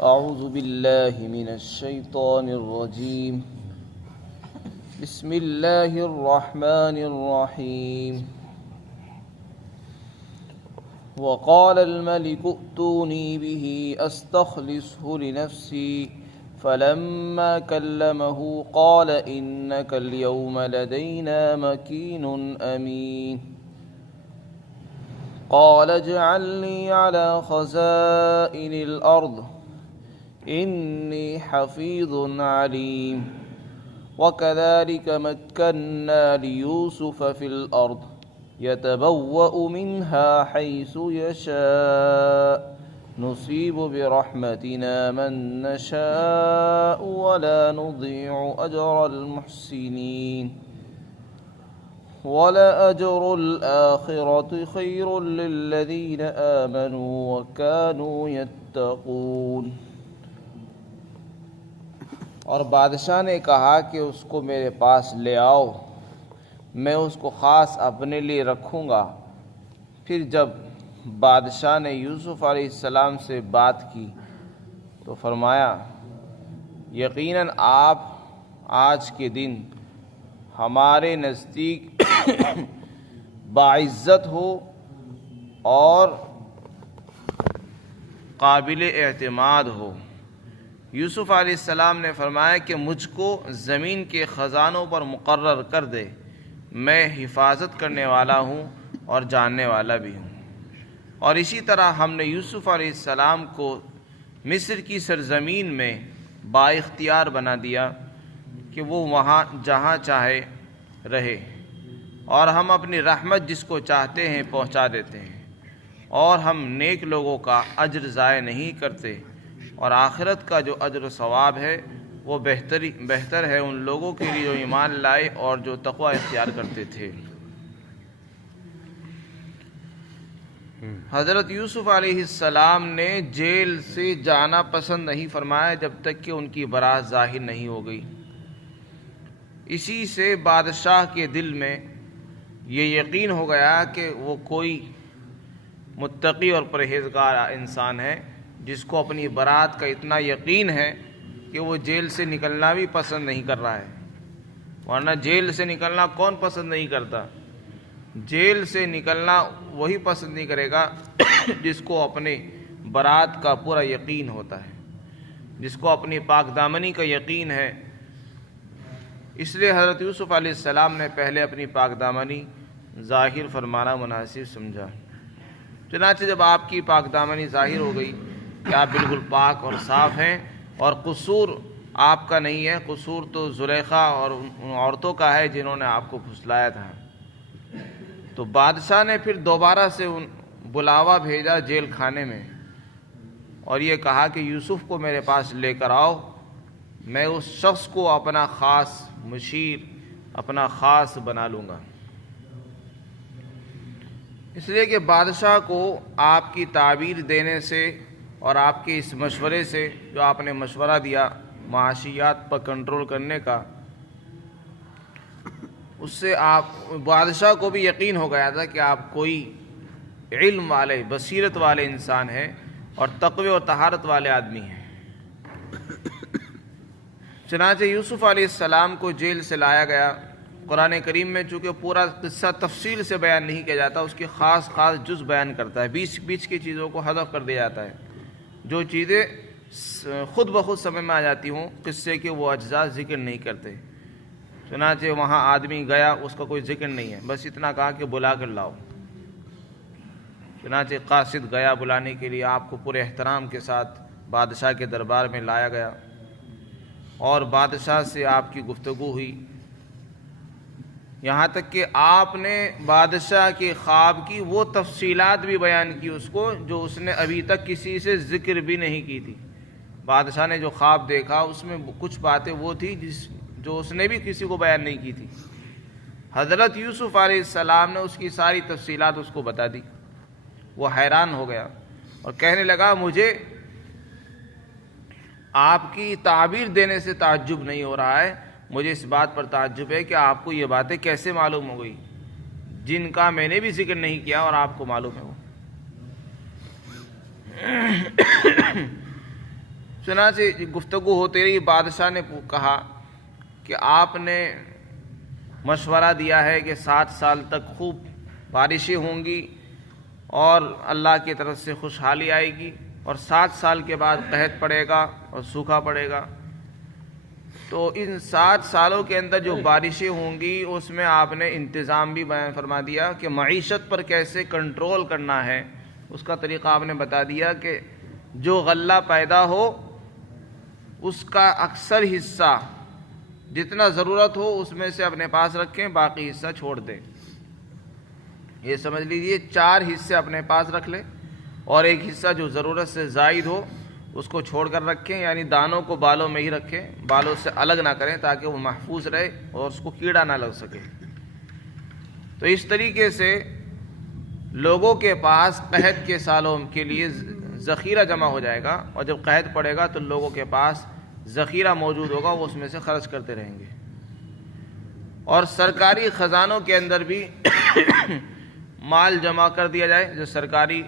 أعوذ بالله من الشيطان الرجيم. بسم الله الرحمن الرحيم. وقال الملك ائتوني به أستخلصه لنفسي فلما كلمه قال إنك اليوم لدينا مكين أمين. قال اجعلني على خزائن الأرض إني حفيظ عليم. وكذلك مكنا ليوسف في الأرض يتبوأ منها حيث يشاء نصيب برحمتنا من نشاء ولا نضيع أجر المحسنين ولأجر الآخرة خير للذين آمنوا وكانوا يتقون. اور بادشاہ نے کہا کہ اس کو میرے پاس لے آؤ، میں اس کو خاص اپنے لیے رکھوں گا۔ پھر جب بادشاہ نے یوسف علیہ السلام سے بات کی تو فرمایا یقیناً آپ آج کے دن ہمارے نزدیک باعزت ہو اور قابل اعتماد ہو۔ یوسف علیہ السلام نے فرمایا کہ مجھ کو زمین کے خزانوں پر مقرر کر دے، میں حفاظت کرنے والا ہوں اور جاننے والا بھی ہوں۔ اور اسی طرح ہم نے یوسف علیہ السلام کو مصر کی سرزمین میں بااختیار بنا دیا کہ وہ وہاں جہاں چاہے رہے، اور ہم اپنی رحمت جس کو چاہتے ہیں پہنچا دیتے ہیں، اور ہم نیک لوگوں کا اجر ضائع نہیں کرتے، اور آخرت کا جو اجر و ثواب ہے وہ بہتر ہے ان لوگوں کے لیے جو ایمان لائے اور جو تقوی اختیار کرتے تھے۔ حضرت یوسف علیہ السلام نے جیل سے جانا پسند نہیں فرمایا جب تک کہ ان کی برات ظاہر نہیں ہو گئی۔ اسی سے بادشاہ کے دل میں یہ یقین ہو گیا کہ وہ کوئی متقی اور پرہیزگار انسان ہے جس کو اپنی برات کا اتنا یقین ہے کہ وہ جیل سے نکلنا بھی پسند نہیں کر رہا ہے، ورنہ جیل سے نکلنا کون پسند نہیں کرتا؟ جیل سے نکلنا وہی پسند نہیں کرے گا جس کو اپنے برات کا پورا یقین ہوتا ہے، جس کو اپنی پاک دامنی کا یقین ہے۔ اس لیے حضرت یوسف علیہ السلام نے پہلے اپنی پاک دامنی ظاہر فرمانا مناسب سمجھا۔ چنانچہ جب آپ کی پاک دامنی ظاہر ہو گئی کہ آپ بالکل پاک اور صاف ہیں اور قصور آپ کا نہیں ہے، قصور تو زلیخا اور ان عورتوں کا ہے جنہوں نے آپ کو پھسلایا تھا، تو بادشاہ نے پھر دوبارہ سے بلاوا بھیجا جیل خانے میں اور یہ کہا کہ یوسف کو میرے پاس لے کر آؤ، میں اس شخص کو اپنا خاص مشیر، اپنا خاص بنا لوں گا۔ اس لیے کہ بادشاہ کو آپ کی تعبیر دینے سے اور آپ کے اس مشورے سے جو آپ نے مشورہ دیا معاشیات پر کنٹرول کرنے کا، اس سے بادشاہ کو بھی یقین ہو گیا تھا کہ آپ کوئی علم والے، بصیرت والے انسان ہیں اور تقوی اور طہارت والے آدمی ہیں۔ چنانچہ یوسف علیہ السلام کو جیل سے لایا گیا۔ قرآن کریم میں چونکہ پورا قصہ تفصیل سے بیان نہیں کیا جاتا، اس کی خاص جز بیان کرتا ہے، بیچ کی چیزوں کو حذف کر دیا جاتا ہے۔ جو چیزیں خود بخود سمجھ میں آ جاتی ہوں قصے کے وہ اجزاء ذکر نہیں کرتے۔ چنانچہ وہاں آدمی گیا، اس کا کوئی ذکر نہیں ہے، بس اتنا کہا کہ بلا کر لاؤ۔ چنانچہ قاصد گیا بلانے کے لیے، آپ کو پورے احترام کے ساتھ بادشاہ کے دربار میں لایا گیا اور بادشاہ سے آپ کی گفتگو ہوئی، یہاں تک کہ آپ نے بادشاہ کے خواب کی وہ تفصیلات بھی بیان کی اس کو جو اس نے ابھی تک کسی سے ذکر بھی نہیں کی تھی۔ بادشاہ نے جو خواب دیکھا اس میں کچھ باتیں وہ تھی جو اس نے بھی کسی کو بیان نہیں کی تھی۔ حضرت یوسف علیہ السلام نے اس کی ساری تفصیلات اس کو بتا دی۔ وہ حیران ہو گیا اور کہنے لگا مجھے آپ کی تعبیر دینے سے تعجب نہیں ہو رہا ہے، مجھے اس بات پر تعجب ہے کہ آپ کو یہ باتیں کیسے معلوم ہو گئی جن کا میں نے بھی ذکر نہیں کیا اور آپ کو معلوم ہے وہ۔ چنانچہ گفتگو ہوتے رہی، بادشاہ نے کہا کہ آپ نے مشورہ دیا ہے کہ 7 سال تک خوب بارشیں ہوں گی اور اللہ کی طرف سے خوشحالی آئے گی، اور 7 سال کے بعد قحط پڑے گا اور سوکھا پڑے گا۔ تو ان 7 سالوں کے اندر جو بارشیں ہوں گی اس میں آپ نے انتظام بھی بیان فرما دیا کہ معیشت پر کیسے کنٹرول کرنا ہے، اس کا طریقہ آپ نے بتا دیا کہ جو غلہ پیدا ہو اس کا اکثر حصہ جتنا ضرورت ہو اس میں سے اپنے پاس رکھیں، باقی حصہ چھوڑ دیں۔ یہ سمجھ لیجئے 4 حصے اپنے پاس رکھ لیں اور ایک حصہ جو ضرورت سے زائد ہو اس کو چھوڑ کر رکھیں، یعنی دانوں کو بالوں میں ہی رکھیں، بالوں سے الگ نہ کریں تاکہ وہ محفوظ رہے اور اس کو کیڑا نہ لگ سکے۔ تو اس طریقے سے لوگوں کے پاس قحط کے سالوں کے لیے ذخیرہ جمع ہو جائے گا، اور جب قحط پڑے گا تو لوگوں کے پاس ذخیرہ موجود ہوگا، وہ اس میں سے خرچ کرتے رہیں گے۔ اور سرکاری خزانوں کے اندر بھی مال جمع کر دیا جائے، جو سرکاری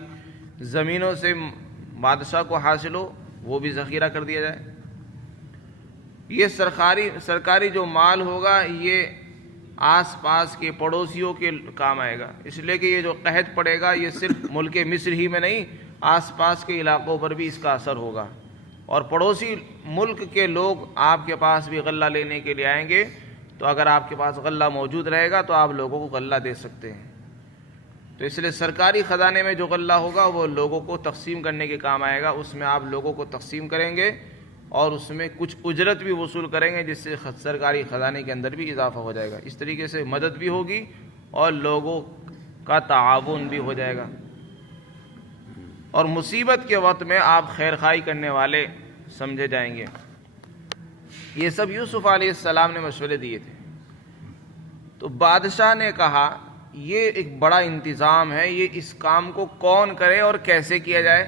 زمینوں سے بادشاہ کو حاصل ہو وہ بھی ذخیرہ کر دیا جائے۔ یہ سرکاری جو مال ہوگا یہ آس پاس کے پڑوسیوں کے کام آئے گا، اس لیے کہ یہ جو قحط پڑے گا یہ صرف ملک مصر ہی میں نہیں، آس پاس کے علاقوں پر بھی اس کا اثر ہوگا، اور پڑوسی ملک کے لوگ آپ کے پاس بھی غلہ لینے کے لیے آئیں گے، تو اگر آپ کے پاس غلہ موجود رہے گا تو آپ لوگوں کو غلہ دے سکتے ہیں۔ تو اس لیے سرکاری خزانے میں جو غلہ ہوگا وہ لوگوں کو تقسیم کرنے کے کام آئے گا، اس میں آپ لوگوں کو تقسیم کریں گے اور اس میں کچھ اجرت بھی وصول کریں گے، جس سے سرکاری خزانے کے اندر بھی اضافہ ہو جائے گا۔ اس طریقے سے مدد بھی ہوگی اور لوگوں کا تعاون بھی ہو جائے گا، اور مصیبت کے وقت میں آپ خیر خواہی کرنے والے سمجھے جائیں گے۔ یہ سب یوسف علیہ السلام نے مشورے دیے تھے۔ تو بادشاہ نے کہا یہ ایک بڑا انتظام ہے، یہ اس کام کو کون کرے اور کیسے کیا جائے،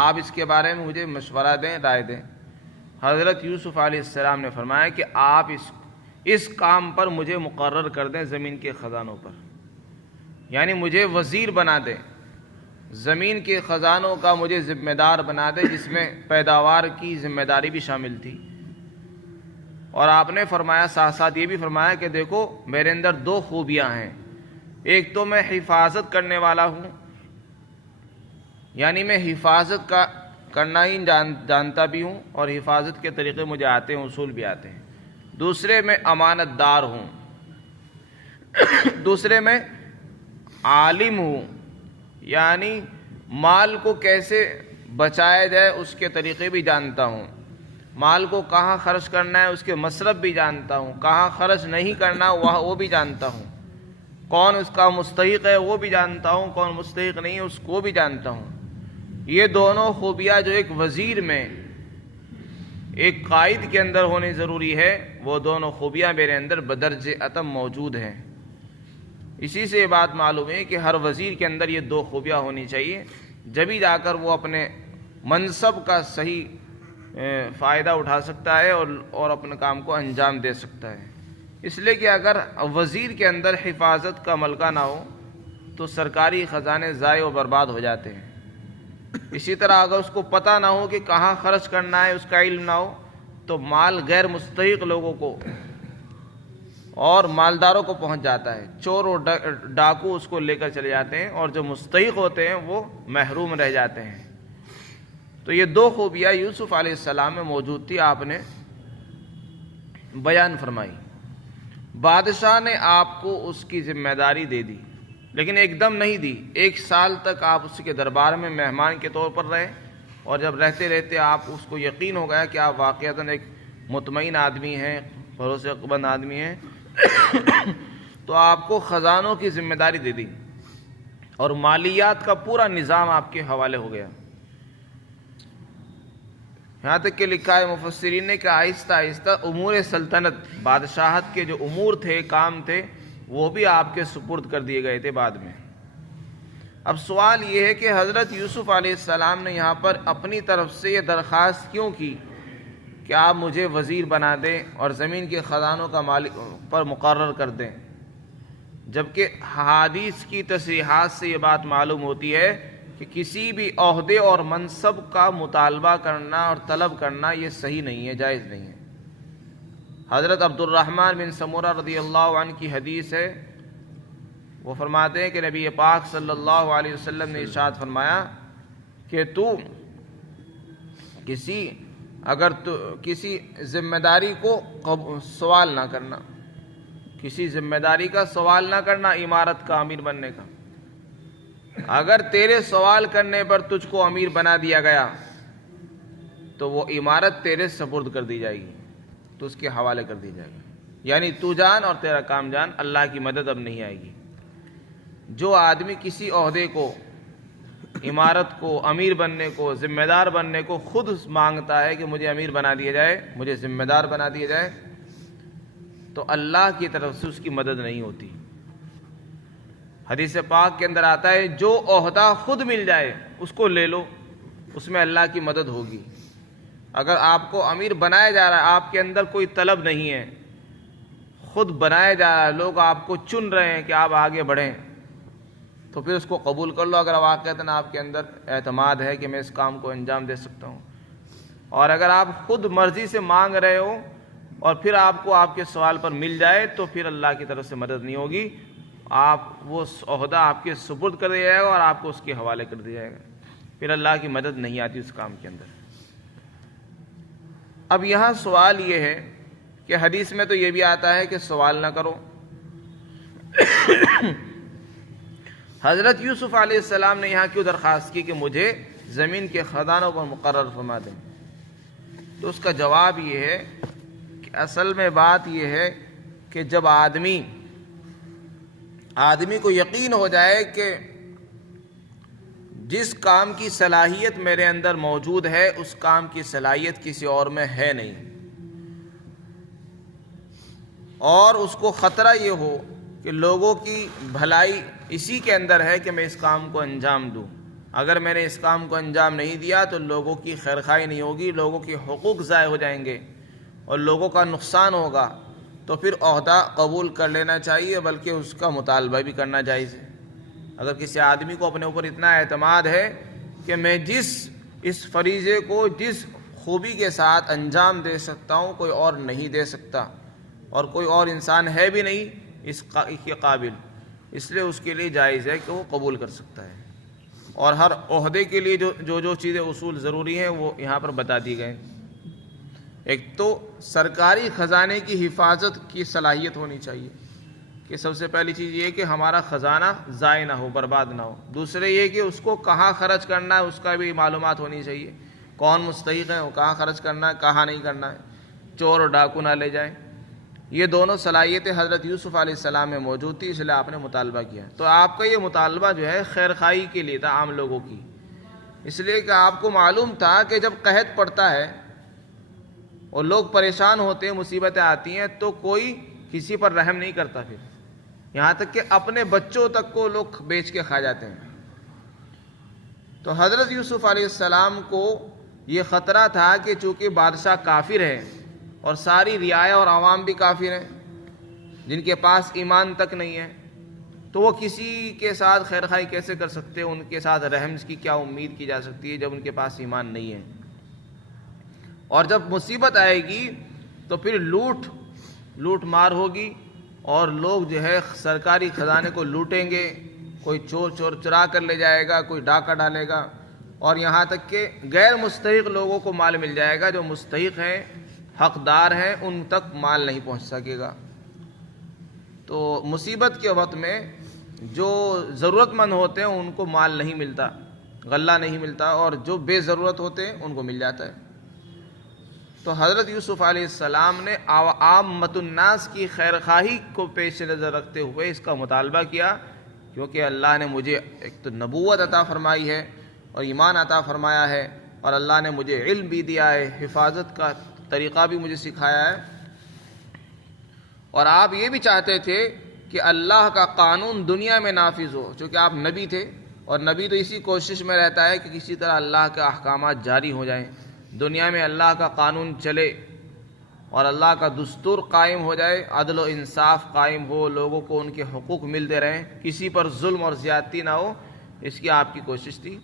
آپ اس کے بارے میں مجھے مشورہ دیں، رائے دیں۔ حضرت یوسف علیہ السلام نے فرمایا کہ آپ اس کام پر مجھے مقرر کر دیں، زمین کے خزانوں پر، یعنی مجھے وزیر بنا دیں، زمین کے خزانوں کا مجھے ذمہ دار بنا دیں، جس میں پیداوار کی ذمہ داری بھی شامل تھی۔ اور آپ نے فرمایا ساتھ ساتھ یہ بھی فرمایا کہ دیکھو میرے اندر 2 خوبیاں ہیں، ایک تو میں حفاظت کرنے والا ہوں، یعنی میں حفاظت کرنا ہی جانتا بھی ہوں اور حفاظت کے طریقے مجھے آتے ہیں، اصول بھی آتے ہیں۔ دوسرے میں امانت دار ہوں، دوسرے میں عالم ہوں، یعنی مال کو کیسے بچایا جائے اس کے طریقے بھی جانتا ہوں، مال کو کہاں خرچ کرنا ہے اس کے مصرف بھی جانتا ہوں، کہاں خرچ نہیں کرنا وہ بھی جانتا ہوں، کون اس کا مستحق ہے وہ بھی جانتا ہوں، کون مستحق نہیں ہے اس کو بھی جانتا ہوں۔ یہ دونوں خوبیاں جو ایک وزیر میں، ایک قائد کے اندر ہونی ضروری ہے، وہ دونوں خوبیاں میرے اندر بدرجہ اتم موجود ہیں۔ اسی سے یہ بات معلوم ہے کہ ہر وزیر کے اندر یہ 2 خوبیاں ہونی چاہیے، جبھی جا کر وہ اپنے منصب کا صحیح فائدہ اٹھا سکتا ہے اور اپنے کام کو انجام دے سکتا ہے۔ اس لیے کہ اگر وزیر کے اندر حفاظت کا ملکہ نہ ہو تو سرکاری خزانے ضائع و برباد ہو جاتے ہیں۔ اسی طرح اگر اس کو پتہ نہ ہو کہ کہاں خرچ کرنا ہے، اس کا علم نہ ہو، تو مال غیر مستحق لوگوں کو اور مالداروں کو پہنچ جاتا ہے، چور اور ڈاکو اس کو لے کر چلے جاتے ہیں، اور جو مستحق ہوتے ہیں وہ محروم رہ جاتے ہیں۔ تو یہ 2 خوبیاں یوسف علیہ السلام میں موجود تھی، آپ نے بیان فرمائی۔ بادشاہ نے آپ کو اس کی ذمہ داری دے دی، لیکن ایک دم نہیں دی، 1 سال تک آپ اس کے دربار میں مہمان کے طور پر رہے، اور جب رہتے رہتے آپ اس کو یقین ہو گیا کہ آپ واقعتاً ایک مطمئن آدمی ہیں، بھروسے مند آدمی ہیں، تو آپ کو خزانوں کی ذمہ داری دے دی اور مالیات کا پورا نظام آپ کے حوالے ہو گیا۔ یہاں تک کہ لکھا ہے مفسرین نے کہ آہستہ آہستہ امور سلطنت، بادشاہت کے جو امور تھے، کام تھے، وہ بھی آپ کے سپرد کر دیے گئے تھے بعد میں۔ اب سوال یہ ہے کہ حضرت یوسف علیہ السلام نے یہاں پر اپنی طرف سے یہ درخواست کیوں کی کہ آپ مجھے وزیر بنا دیں اور زمین کے خزانوں کا مالک پر مقرر کر دیں، جبکہ حدیث کی تصریحات سے یہ بات معلوم ہوتی ہے کہ کسی بھی عہدے اور منصب کا مطالبہ کرنا اور طلب کرنا یہ صحیح نہیں ہے، جائز نہیں ہے۔ حضرت عبد الرحمن بن سمورہ رضی اللہ عنہ کی حدیث ہے، وہ فرماتے ہیں کہ نبی پاک صلی اللہ علیہ وسلم نے ارشاد فرمایا کہ اگر تو کسی ذمہ داری کو سوال نہ کرنا، کسی ذمہ داری کا سوال نہ کرنا امارت کا امیر بننے کا۔ اگر تیرے سوال کرنے پر تجھ کو امیر بنا دیا گیا تو وہ عمارت تیرے سپرد کر دی جائے گی، تو اس کے حوالے کر دی جائے گی، یعنی تو جان اور تیرا کام جان، اللہ کی مدد اب نہیں آئے گی۔ جو آدمی کسی عہدے کو، عمارت کو، امیر بننے کو، ذمہ دار بننے کو خود مانگتا ہے کہ مجھے امیر بنا دیا جائے، مجھے ذمہ دار بنا دیا جائے، تو اللہ کی طرف سے اس کی مدد نہیں ہوتی۔ حدیث پاک کے اندر آتا ہے جو عہدہ خود مل جائے اس کو لے لو، اس میں اللہ کی مدد ہوگی۔ اگر آپ کو امیر بنایا جا رہا ہے، آپ کے اندر کوئی طلب نہیں ہے، خود بنایا جا رہا ہے، لوگ آپ کو چن رہے ہیں کہ آپ آگے بڑھیں، تو پھر اس کو قبول کر لو اگر واقعتاً آپ کے اندر اعتماد ہے کہ میں اس کام کو انجام دے سکتا ہوں۔ اور اگر آپ خود مرضی سے مانگ رہے ہو اور پھر آپ کو آپ کے سوال پر مل جائے تو پھر اللہ کی طرف سے مدد نہیں ہوگی، وہ عہدہ آپ کے سپرد کر دیا جائے گا اور آپ کو اس کے حوالے کر دیا جائے گا، پھر اللہ کی مدد نہیں آتی اس کام کے اندر۔ اب یہاں سوال یہ ہے کہ حدیث میں تو یہ بھی آتا ہے کہ سوال نہ کرو۔ حضرت یوسف علیہ السلام نے یہاں کیوں درخواست کی کہ مجھے زمین کے خزانوں پر مقرر فرما دیں؟ تو اس کا جواب یہ ہے کہ اصل میں بات یہ ہے کہ جب آدمی کو یقین ہو جائے کہ جس کام کی صلاحیت میرے اندر موجود ہے اس کام کی صلاحیت کسی اور میں ہے نہیں، اور اس کو خطرہ یہ ہو کہ لوگوں کی بھلائی اسی کے اندر ہے کہ میں اس کام کو انجام دوں، اگر میں نے اس کام کو انجام نہیں دیا تو لوگوں کی خیرخواہی نہیں ہوگی، لوگوں کے حقوق ضائع ہو جائیں گے اور لوگوں کا نقصان ہوگا، تو پھر عہدہ قبول کر لینا چاہیے، بلکہ اس کا مطالبہ بھی کرنا جائز ہے۔ اگر کسی آدمی کو اپنے اوپر اتنا اعتماد ہے کہ میں اس فریضے کو جس خوبی کے ساتھ انجام دے سکتا ہوں کوئی اور نہیں دے سکتا، اور کوئی اور انسان ہے بھی نہیں اس کے قابل، اس لیے اس کے لیے جائز ہے کہ وہ قبول کر سکتا ہے۔ اور ہر عہدے کے لیے جو چیزیں اصول ضروری ہیں وہ یہاں پر بتا دی گئے۔ ایک تو سرکاری خزانے کی حفاظت کی صلاحیت ہونی چاہیے کہ سب سے پہلی چیز یہ کہ ہمارا خزانہ ضائع نہ ہو، برباد نہ ہو۔ دوسرے یہ کہ اس کو کہاں خرچ کرنا ہے اس کا بھی معلومات ہونی چاہیے، کون مستحق ہے، وہ کہاں خرچ کرنا ہے، کہاں نہیں کرنا ہے، چور اور ڈاکو نہ لے جائیں۔ یہ دونوں صلاحیتیں حضرت یوسف علیہ السلام میں موجود تھی، اس لیے آپ نے مطالبہ کیا۔ تو آپ کا یہ مطالبہ جو ہے خیر خواہی کے لیے تھا عام لوگوں کی، اس لیے کہ آپ کو معلوم تھا کہ جب قحط پڑتا ہے اور لوگ پریشان ہوتے ہیں، مصیبتیں آتی ہیں، تو کوئی کسی پر رحم نہیں کرتا، پھر یہاں تک کہ اپنے بچوں تک کو لوگ بیچ کے کھا جاتے ہیں۔ تو حضرت یوسف علیہ السلام کو یہ خطرہ تھا کہ چونکہ بادشاہ کافر ہے اور ساری رعایا اور عوام بھی کافر ہیں جن کے پاس ایمان تک نہیں ہے، تو وہ کسی کے ساتھ خیرخواہی کیسے کر سکتے ہیں، ان کے ساتھ رحم کی کیا امید کی جا سکتی ہے جب ان کے پاس ایمان نہیں ہے۔ اور جب مصیبت آئے گی تو پھر لوٹ مار ہوگی اور لوگ جو ہے سرکاری خزانے کو لوٹیں گے، کوئی چور چرا کر لے جائے گا، کوئی ڈاکہ ڈالے گا، اور یہاں تک کہ غیر مستحق لوگوں کو مال مل جائے گا، جو مستحق ہیں، حقدار ہیں، ان تک مال نہیں پہنچ سکے گا۔ تو مصیبت کے وقت میں جو ضرورت مند ہوتے ہیں ان کو مال نہیں ملتا، غلہ نہیں ملتا، اور جو بے ضرورت ہوتے ہیں ان کو مل جاتا ہے۔ تو حضرت یوسف علیہ السلام نے عامۃ الناس کی خیرخواہی کو پیش نظر رکھتے ہوئے اس کا مطالبہ کیا، کیونکہ اللہ نے مجھے ایک تو نبوت عطا فرمائی ہے اور ایمان عطا فرمایا ہے، اور اللہ نے مجھے علم بھی دیا ہے، حفاظت کا طریقہ بھی مجھے سکھایا ہے، اور آپ یہ بھی چاہتے تھے کہ اللہ کا قانون دنیا میں نافذ ہو، چونکہ آپ نبی تھے، اور نبی تو اسی کوشش میں رہتا ہے کہ کسی طرح اللہ کے احکامات جاری ہو جائیں، دنیا میں اللہ کا قانون چلے اور اللہ کا دستور قائم ہو جائے، عدل و انصاف قائم ہو، لوگوں کو ان کے حقوق ملتے رہیں، کسی پر ظلم اور زیادتی نہ ہو۔ اس کی آپ کی کوشش تھی،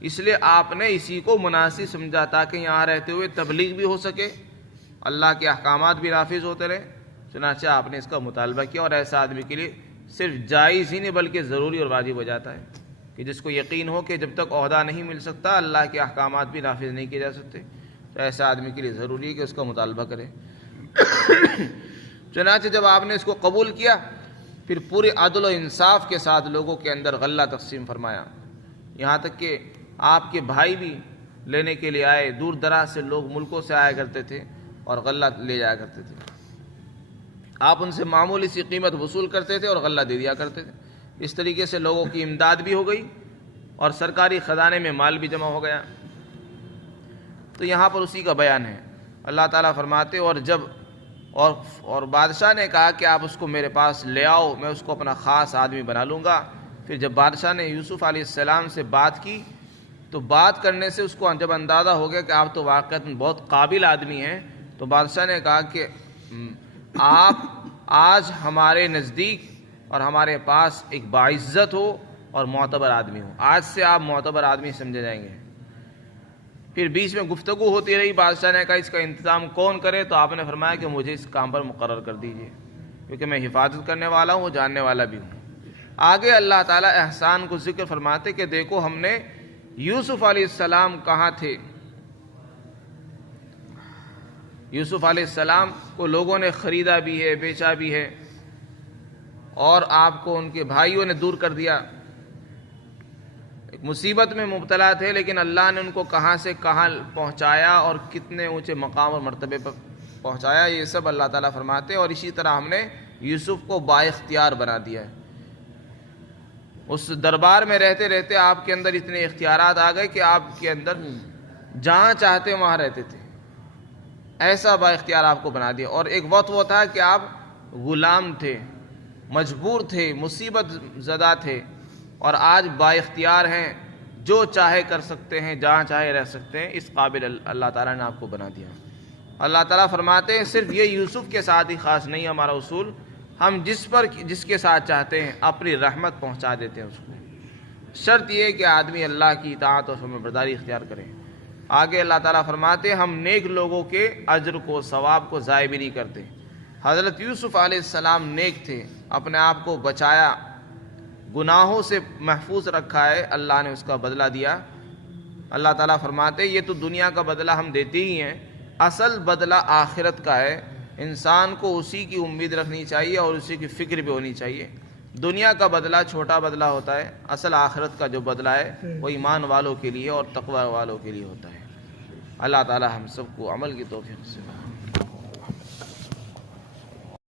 اس لیے آپ نے اسی کو مناسب سمجھا تاکہ یہاں رہتے ہوئے تبلیغ بھی ہو سکے، اللہ کے احکامات بھی نافذ ہوتے رہے، چنانچہ آپ نے اس کا مطالبہ کیا۔ اور ایسا آدمی کے لیے صرف جائز ہی نہیں بلکہ ضروری اور واجب ہو جاتا ہے کہ جس کو یقین ہو کہ جب تک عہدہ نہیں مل سکتا اللہ کے احکامات بھی نافذ نہیں کیے جا سکتے، تو ایسا آدمی کے لیے ضروری ہے کہ اس کا مطالبہ کرے۔ چنانچہ جب آپ نے اس کو قبول کیا، پھر پورے عدل و انصاف کے ساتھ لوگوں کے اندر غلہ تقسیم فرمایا، یہاں تک کہ آپ کے بھائی بھی لینے کے لیے آئے، دور دراز سے لوگ ملکوں سے آیا کرتے تھے اور غلہ لے جایا کرتے تھے، آپ ان سے معمولی سی قیمت وصول کرتے تھے اور غلہ دے دیا کرتے تھے۔ اس طریقے سے لوگوں کی امداد بھی ہو گئی اور سرکاری خزانے میں مال بھی جمع ہو گیا۔ تو یہاں پر اسی کا بیان ہے۔ اللہ تعالیٰ فرماتے اور بادشاہ نے کہا کہ آپ اس کو میرے پاس لے آؤ، میں اس کو اپنا خاص آدمی بنا لوں گا۔ پھر جب بادشاہ نے یوسف علیہ السلام سے بات کی تو بات کرنے سے اس کو جب اندازہ ہو گیا کہ آپ تو واقعتاً بہت قابل آدمی ہیں، تو بادشاہ نے کہا کہ آپ آج ہمارے نزدیک اور ہمارے پاس ایک باعزت ہو اور معتبر آدمی ہو، آج سے آپ معتبر آدمی سمجھے جائیں گے۔ پھر بیچ میں گفتگو ہوتی رہی، بادشاہ نے کہا اس کا انتظام کون کرے، تو آپ نے فرمایا کہ مجھے اس کام پر مقرر کر دیجئے، کیونکہ میں حفاظت کرنے والا ہوں، جاننے والا بھی ہوں۔ آگے اللہ تعالیٰ احسان کو ذکر فرماتے کہ دیکھو ہم نے یوسف علیہ السلام کہاں تھے، یوسف علیہ السلام کو لوگوں نے خریدا بھی ہے، بیچا بھی ہے، اور آپ کو ان کے بھائیوں نے دور کر دیا، ایک مصیبت میں مبتلا تھے، لیکن اللہ نے ان کو کہاں سے کہاں پہنچایا اور کتنے اونچے مقام اور مرتبے پر پہنچایا، یہ سب اللہ تعالیٰ فرماتے ہیں۔ اور اسی طرح ہم نے یوسف کو بااختیار بنا دیا ہے، اس دربار میں رہتے رہتے آپ کے اندر اتنے اختیارات آ گئے کہ آپ کے اندر جہاں چاہتے وہاں رہتے تھے، ایسا بااختیار آپ کو بنا دیا۔ اور ایک وقت وہ تھا کہ آپ غلام تھے، مجبور تھے، مصیبت زدہ تھے، اور آج بااختیار ہیں، جو چاہے کر سکتے ہیں، جہاں چاہے رہ سکتے ہیں، اس قابل اللہ تعالیٰ نے آپ کو بنا دیا۔ اللہ تعالیٰ فرماتے ہیں صرف یہ یوسف کے ساتھ ہی خاص نہیں ہمارا اصول، ہم جس کے ساتھ چاہتے ہیں اپنی رحمت پہنچا دیتے ہیں اس کو، شرط یہ کہ آدمی اللہ کی اطاعت اور فرمانبرداری اختیار کرے۔ آگے اللہ تعالیٰ فرماتے ہیں ہم نیک لوگوں کے اجر کو، ثواب کو ضائع بھی نہیں کرتے۔ حضرت یوسف علیہ السلام نیک تھے، اپنے آپ کو بچایا، گناہوں سے محفوظ رکھا ہے، اللہ نے اس کا بدلہ دیا۔ اللہ تعالیٰ فرماتے ہیں یہ تو دنیا کا بدلہ ہم دیتے ہی ہیں، اصل بدلہ آخرت کا ہے، انسان کو اسی کی امید رکھنی چاہیے اور اسی کی فکر بھی ہونی چاہیے۔ دنیا کا بدلہ چھوٹا بدلہ ہوتا ہے، اصل آخرت کا جو بدلہ ہے وہ ایمان والوں کے لیے اور تقوی والوں کے لیے ہوتا ہے۔ اللہ تعالیٰ ہم سب کو عمل کی توفیق سے